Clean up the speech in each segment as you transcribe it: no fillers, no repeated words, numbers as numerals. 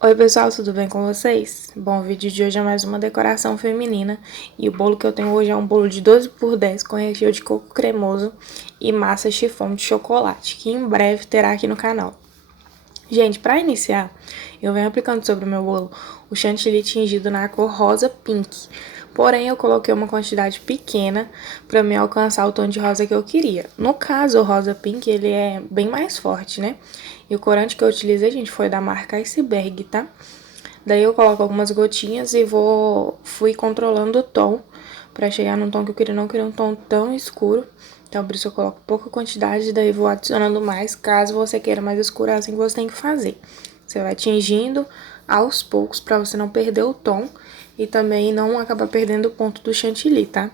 Oi pessoal, tudo bem com vocês? Bom, o vídeo de hoje é mais uma decoração feminina e o bolo que eu tenho hoje é um bolo de 12 por 10 com recheio de coco cremoso e massa chiffon de chocolate, que em breve terá aqui no canal. Gente, para iniciar, eu venho aplicando sobre o meu bolo o chantilly tingido na cor rosa pink. Porém, eu coloquei uma quantidade pequena para me alcançar o tom de rosa que eu queria. No caso, o rosa pink, ele é bem mais forte, né? E o corante que eu utilizei, gente, foi da marca Iceberg, tá? Daí eu coloco algumas gotinhas e fui controlando o tom para chegar num tom que eu queria, não queria um tom tão escuro. Então, por isso eu coloco pouca quantidade, daí vou adicionando mais, caso você queira mais escuro, é assim que você tem que fazer. Você vai tingindo aos poucos para você não perder o tom e também não acabar perdendo o ponto do chantilly, tá?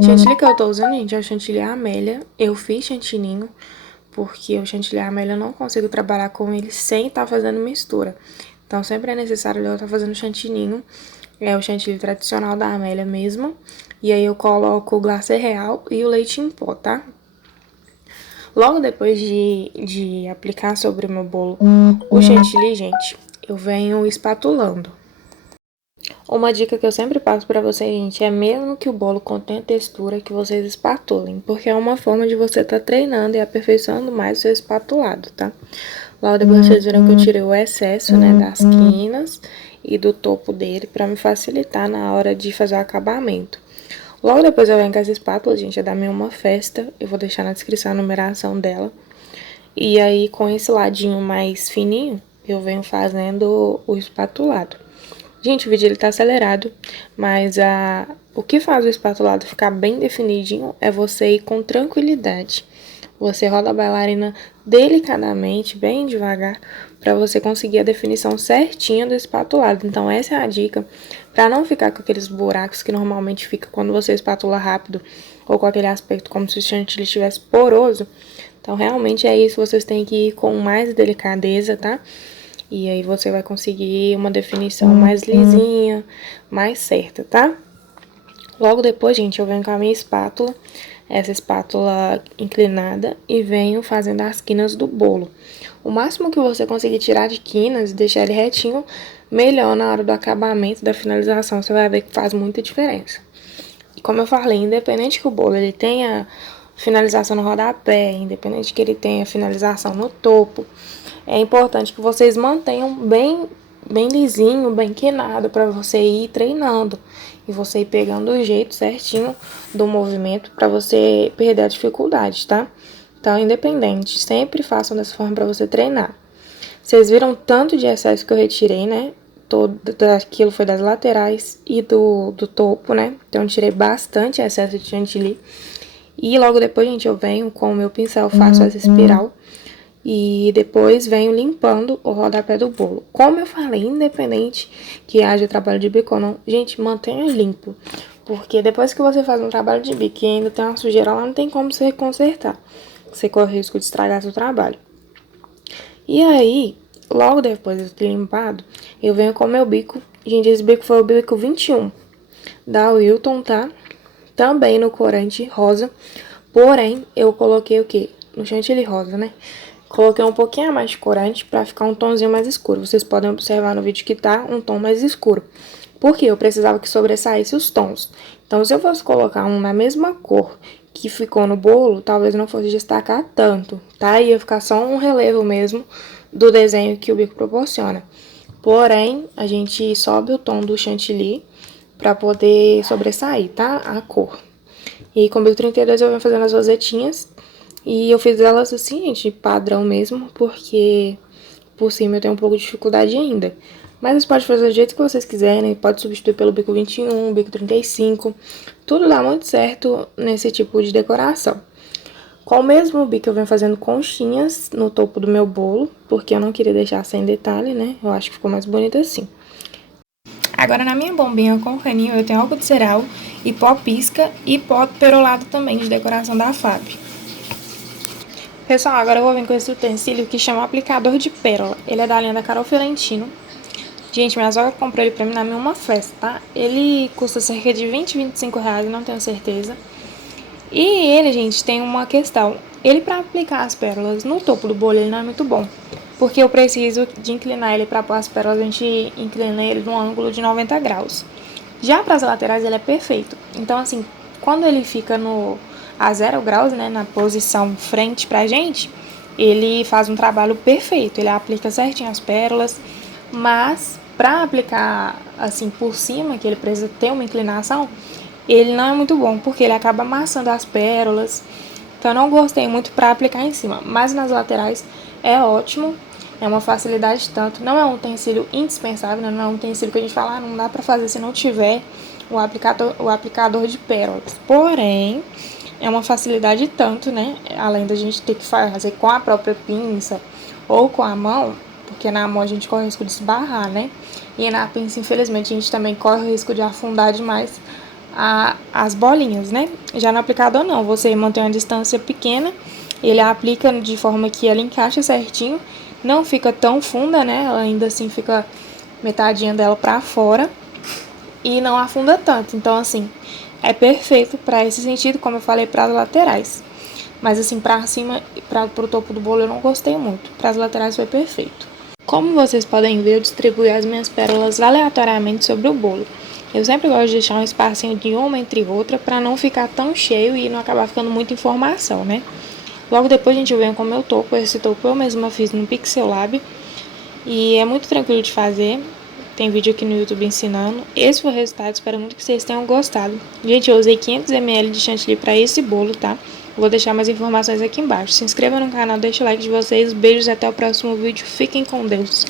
Chantilly que eu tô usando, gente, é o chantilly Amélia. Eu fiz chantininho, porque o chantilly Amélia eu não consigo trabalhar com ele sem estar fazendo mistura. Então, sempre é necessário eu estar fazendo chantininho. É o chantilly tradicional da Amélia mesmo. E aí eu coloco o glacê real e o leite em pó, tá? Logo depois de aplicar sobre o meu bolo o chantilly, gente, eu venho espatulando. Uma dica que eu sempre passo pra vocês, gente, é mesmo que o bolo contenha textura, que vocês espatulem, porque é uma forma de você estar treinando e aperfeiçoando mais o seu espatulado, tá? Logo depois vocês viram que eu tirei o excesso, né, das quinas e do topo dele pra me facilitar na hora de fazer o acabamento. Logo depois eu venho com essa espátula, gente, é da minha Uma Festa, eu vou deixar na descrição a numeração dela. E aí, com esse ladinho mais fininho, eu venho fazendo o espatulado. Gente, o vídeo ele tá acelerado, mas o que faz o espatulado ficar bem definidinho é você ir com tranquilidade. Você roda a bailarina delicadamente, bem devagar, para você conseguir a definição certinha do espatulado. Então, essa é a dica, para não ficar com aqueles buracos que normalmente fica quando você espatula rápido, ou com aquele aspecto como se o chantilly estivesse poroso. Então, realmente é isso, vocês têm que ir com mais delicadeza, tá? E aí você vai conseguir uma definição mais lisinha, mais certa, tá? Logo depois, gente, eu venho com a minha espátula, essa espátula inclinada, e venho fazendo as quinas do bolo. O máximo que você conseguir tirar de quinas e deixar ele retinho, melhor na hora do acabamento, da finalização, você vai ver que faz muita diferença. E como eu falei, independente que o bolo ele tenha finalização no rodapé, independente que ele tenha finalização no topo, é importante que vocês mantenham bem lisinho, bem quinado, para você ir treinando e você ir pegando o jeito certinho do movimento para você perder a dificuldade, tá? Então, independente, sempre façam dessa forma para você treinar. Vocês viram tanto de excesso que eu retirei, né? Todo aquilo foi das laterais e do topo, né? Então, eu tirei bastante excesso de chantilly. E logo depois, gente, eu venho com o meu pincel, faço essa espiral e depois venho limpando o rodapé do bolo. Como eu falei, independente que haja trabalho de bico ou não, gente, mantenha limpo. Porque depois que você faz um trabalho de bico e ainda tem uma sujeira lá, não tem como você consertar. Você corre o risco de estragar seu trabalho. E aí, logo depois de ter limpado, eu venho com o meu bico. Gente, esse bico foi o bico 21 da Wilton, tá? Também no corante rosa. Porém, eu coloquei o quê? No chantilly rosa, né? Coloquei um pouquinho a mais de corante pra ficar um tomzinho mais escuro. Vocês podem observar no vídeo que tá um tom mais escuro. Porque eu precisava que sobressaísse os tons. Então, se eu fosse colocar um na mesma cor que ficou no bolo, talvez não fosse destacar tanto, tá? Ia ficar só um relevo mesmo do desenho que o bico proporciona. Porém, a gente sobe o tom do chantilly pra poder sobressair, tá? A cor. E com o bico 32 eu venho fazendo as rosetinhas. E eu fiz elas assim, gente, padrão mesmo, porque por cima eu tenho um pouco de dificuldade ainda. Mas vocês podem fazer do jeito que vocês quiserem, pode substituir pelo bico 21, bico 35. Tudo dá muito certo nesse tipo de decoração. Com o mesmo bico eu venho fazendo conchinhas no topo do meu bolo, porque eu não queria deixar sem detalhe, né? Eu acho que ficou mais bonito assim. Agora na minha bombinha com caninho eu tenho álcool de cereal e pó pisca e pó perolado também de decoração da FAB. Pessoal, agora eu vou vir com esse utensílio que chama aplicador de pérola. Ele é da linha da Carol Fiorentino. Gente, minha sogra comprou ele pra mim na minha Uma Festa, tá? Ele custa cerca de 20, 25 reais, não tenho certeza. E ele, gente, tem uma questão. Ele, pra aplicar as pérolas no topo do bolo, ele não é muito bom. porque eu preciso de inclinar ele para pôr as pérolas, a gente inclina ele num ângulo de 90 graus. Já para as laterais ele é perfeito. Então assim, quando ele fica a 0 graus, né, na posição frente pra gente, ele faz um trabalho perfeito, ele aplica certinho as pérolas, mas para aplicar assim por cima, que ele precisa ter uma inclinação, ele não é muito bom, porque ele acaba amassando as pérolas. Então eu não gostei muito para aplicar em cima, mas nas laterais é ótimo, é uma facilidade tanto. Não é um utensílio indispensável, né? Não é um utensílio que a gente fala, não dá para fazer se não tiver o aplicador de pérolas. Porém, é uma facilidade tanto, né? Além da gente ter que fazer com a própria pinça ou com a mão, porque na mão a gente corre o risco de esbarrar, né? E na pinça, infelizmente, a gente também corre o risco de afundar demais as bolinhas, né? Já no aplicador não, você mantém uma distância pequena, ele aplica de forma que ela encaixa certinho, não fica tão funda, né? Ela ainda assim fica metadinha dela pra fora e não afunda tanto. Então assim, é perfeito para esse sentido, como eu falei, para as laterais. Mas assim, para cima e para o topo do bolo eu não gostei muito. Para as laterais foi perfeito. Como vocês podem ver, eu distribuí as minhas pérolas aleatoriamente sobre o bolo. Eu sempre gosto de deixar um espacinho de uma entre outra para não ficar tão cheio e não acabar ficando muita informação, né? Logo depois a gente vem com o meu topo. Esse topo eu mesma fiz no Pixelab e é muito tranquilo de fazer. Tem vídeo aqui no YouTube ensinando. Esse foi o resultado, espero muito que vocês tenham gostado. Gente, eu usei 500 ml de chantilly para esse bolo, tá? Vou deixar mais informações aqui embaixo. Se inscreva no canal, deixa o like de vocês. Beijos e até o próximo vídeo. Fiquem com Deus.